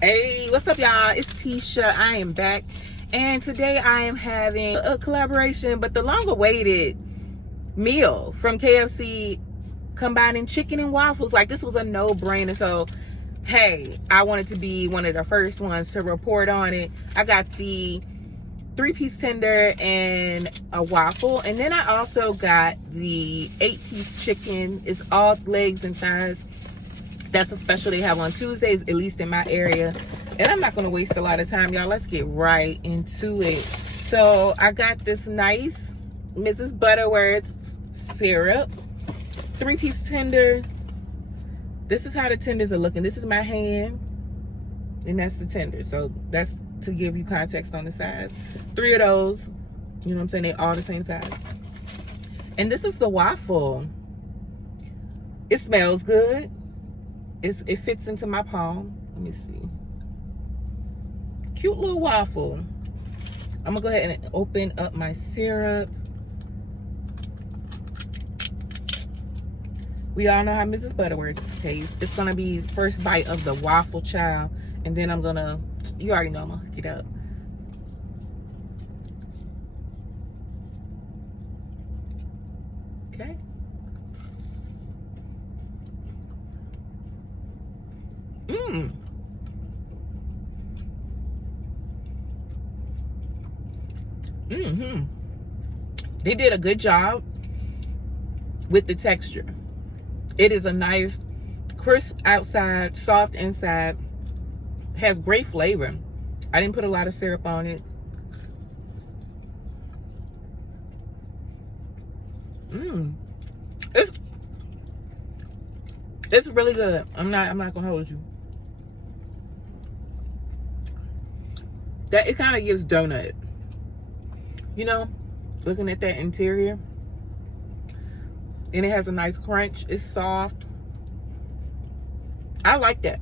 Hey, what's up, y'all? It's Tisha. I am back, and today I am having a collaboration, but the long-awaited meal from KFC, combining chicken and waffles. Like, this was a no-brainer. So, hey, I wanted to be one of the first ones to report on it. I got the 3-piece tender and a waffle, and then I also got the 8-piece chicken. It's all legs and thighs. That's a special they have on Tuesdays, at least in my area. And I'm not going to waste a lot of time, y'all. Let's get right into it. So I got this nice Mrs. Butterworth syrup, 3-piece tender. This is how the tenders are looking. This is my hand, and that's the tender. So that's to give you context on the size. 3 of those, you know what I'm saying? They all the same size. And this is the waffle. It smells good. It fits into my palm. Let me see. Cute little waffle. I'm gonna go ahead and open up my syrup. We all know how Mrs. Butterworth tastes. It's gonna be first bite of the waffle, child, and then I'm gonna, you already know I'm gonna hook it up. Okay. They did a good job with the texture. It is a nice, crisp outside, soft inside. Has great flavor. I didn't put a lot of syrup on it. It's really good. I'm not gonna hold you. That it kind of gives donut. You know, looking at that interior. And it has a nice crunch. It's soft. I like that.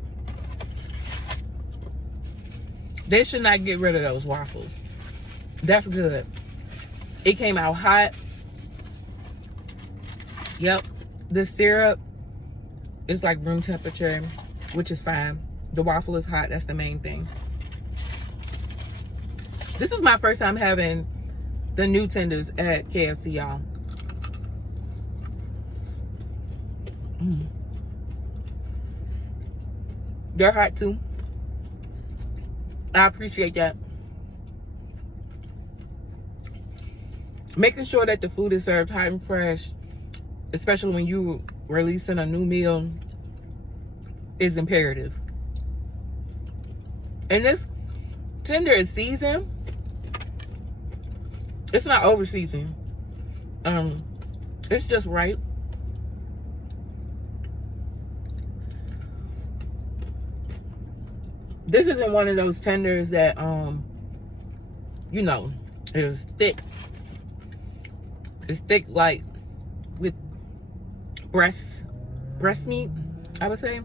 They should not get rid of those waffles. That's good. It came out hot. Yep. The syrup is like room temperature, which is fine. The waffle is hot. That's the main thing. This is my first time having the new tenders at KFC, y'all. They're hot too. I appreciate that. Making sure that the food is served hot and fresh, especially when you releasing a new meal, is imperative. And this tender is seasoned. It's not over seasoned. It's just right. This isn't one of those tenders that you know, is thick. It's thick like with breast meat, I would say.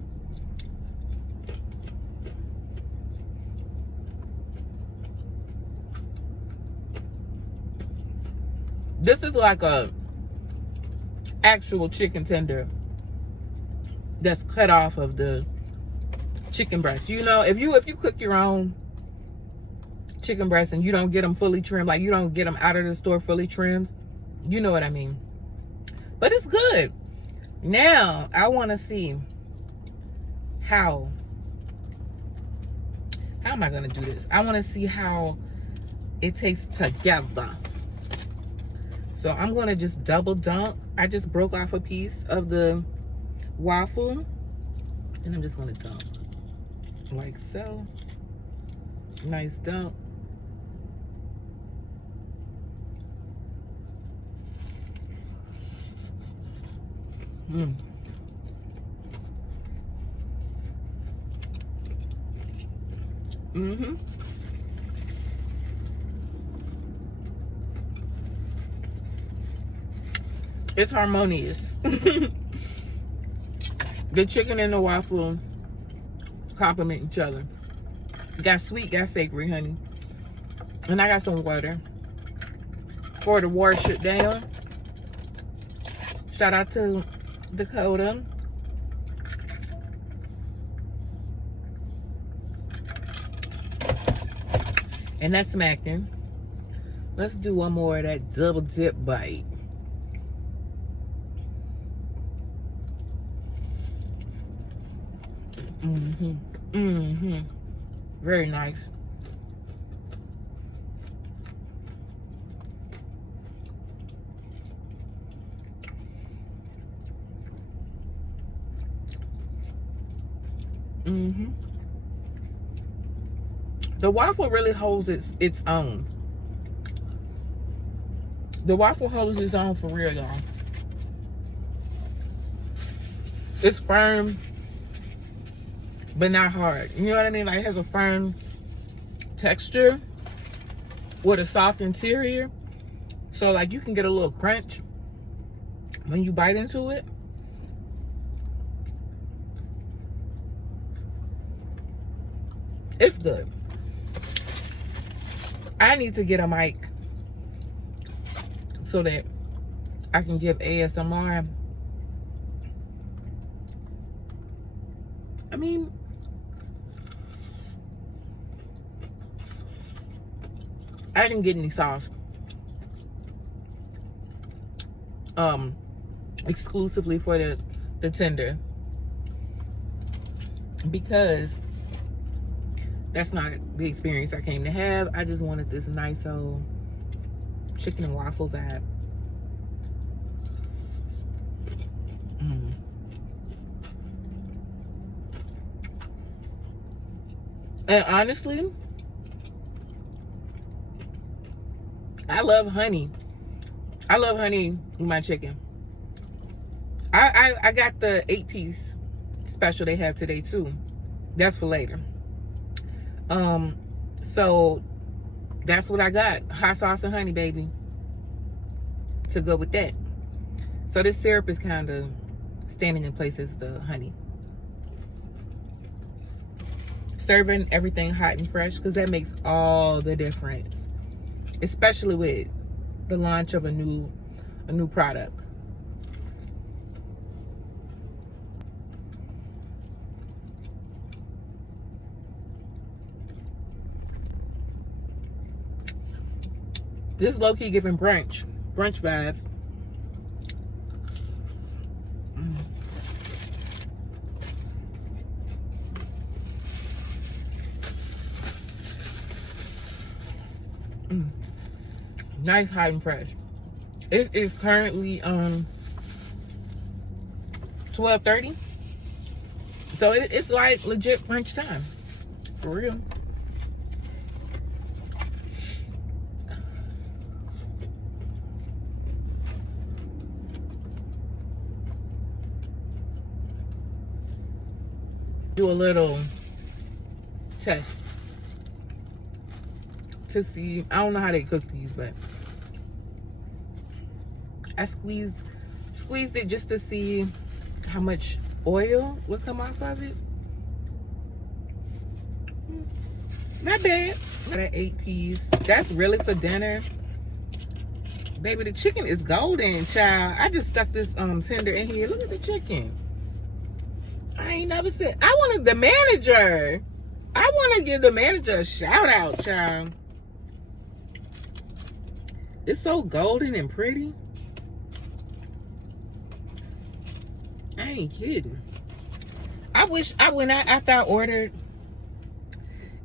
This is like a actual chicken tender that's cut off of the chicken breast. You know, if you cook your own chicken breast and you don't get them fully trimmed, like you don't get them out of the store fully trimmed, you know what I mean. But it's good. Now I want to see how am I gonna do this? I want to see how it tastes together. So I'm gonna just double dunk. I just broke off a piece of the waffle, and I'm just gonna dunk like so. Nice dunk. It's harmonious. The chicken and the waffle complement each other. Got sweet, got savory, honey. And I got some water for the wash it down. Shout out to Dakota. And that's smacking. Let's do one more of that double dip bite. Very nice. The waffle really holds its own. The waffle holds its own for real, y'all. It's firm, but not hard. You know what I mean? Like, it has a firm texture with a soft interior. So, like, you can get a little crunch when you bite into it. It's good. I need to get a mic so that I can give ASMR. I mean, I didn't get any sauce. Exclusively for the tender, because that's not the experience I came to have. I just wanted this nice old chicken and waffle vibe. And honestly, I love honey. I love honey with my chicken. I got the 8-piece special they have today too. That's for later. So that's what I got. Hot sauce and honey, baby, to go with that. So this syrup is kind of standing in place as the honey. Serving everything hot and fresh, because that makes all the difference, especially with the launch of a new product. This low-key giving brunch vibes. Nice, hot and fresh. It is currently 12:30, so it's like legit brunch time, for real. Do a little test to see. I don't know how they cook these, but I squeezed it just to see how much oil would come off of it. Not bad. That 8-piece. That's really for dinner. Baby, the chicken is golden, child. I just stuck this tender in here. Look at the chicken. I ain't never said. I wanted the manager. I want to give the manager a shout out, child. It's so golden and pretty. I ain't kidding. I wish after I ordered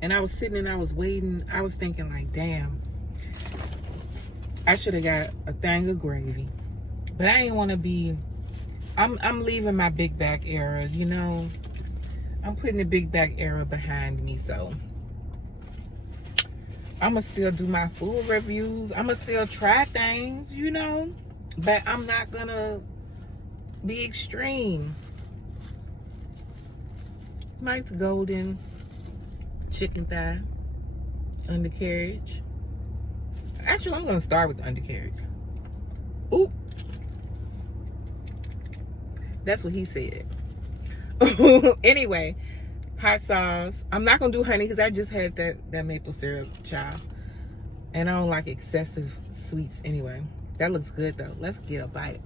and I was sitting and I was waiting, I was thinking like, damn, I should have got a thing of gravy. But I ain't want to be, I'm leaving my big back era, you know. I'm putting the big back era behind me, so I'ma still do my food reviews. I'ma still try things, you know, but I'm not gonna be extreme. Nice golden chicken thigh undercarriage. Actually, I'm gonna start with the undercarriage. Oop. That's what he said. Anyway, hot sauce. I'm not gonna do honey because I just had that maple syrup, child, and I don't like excessive sweets anyway. That looks good though. Let's get a bite.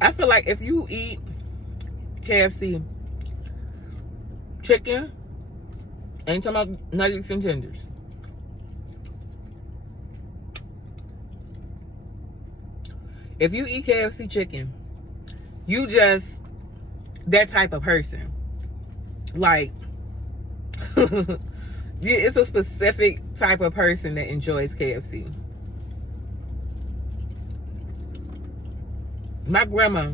I feel like if you eat KFC chicken, ain't talking about nuggets and tenders, if you eat KFC chicken, you just that type of person. Like, it's a specific type of person that enjoys KFC. My grandma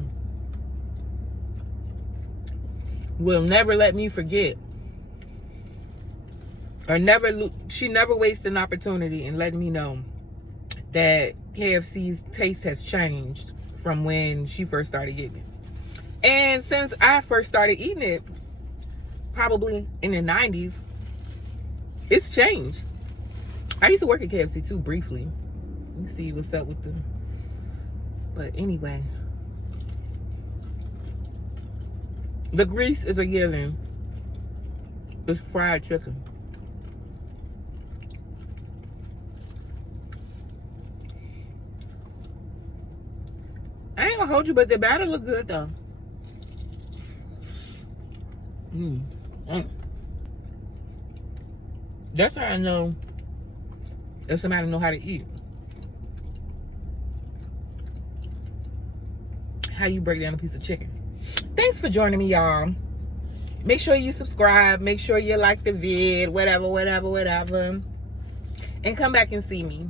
will never let me forget, or she never wasted an opportunity in letting me know that KFC's taste has changed from when she first started getting it. And since I first started eating it, probably in the 90s, it's changed. I used to work at KFC too, briefly. You see what's up with the... But anyway. The grease is a given. It's fried chicken. I ain't gonna hold you, but the batter look good though. That's how I know if somebody know how to eat. How you break down a piece of chicken. Thanks for joining me, y'all. Make sure you subscribe. Make sure you like the vid, whatever. And come back and see me.